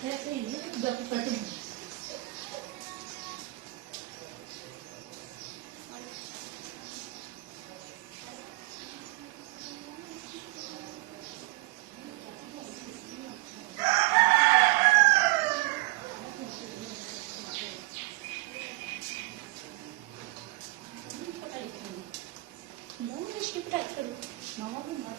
Saya ini sudah bertemu. Não, deixa eu pra cá. Não, não, não.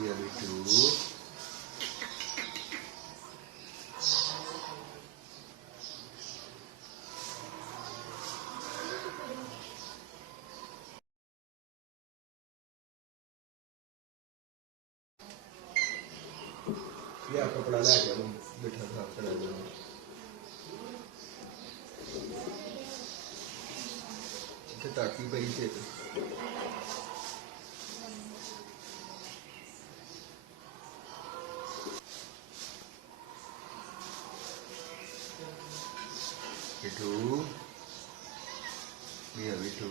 Biar itu या कपड़ा लेके हम बैठा था चला जाना ताकि पई से itu biar itu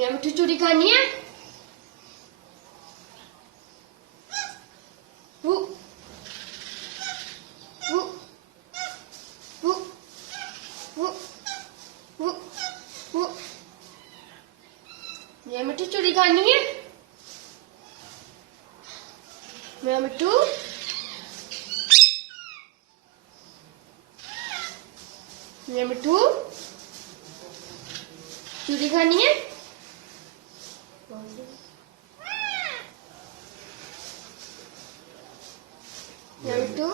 मियाँ मिट्टू चोरी करनी है। वो वो वो वो वो वो मियाँ मिट्टू चोरी करनी है। मियाँ मिट्टू मियाँ मिट्टू चोरी करनी है। Yang itu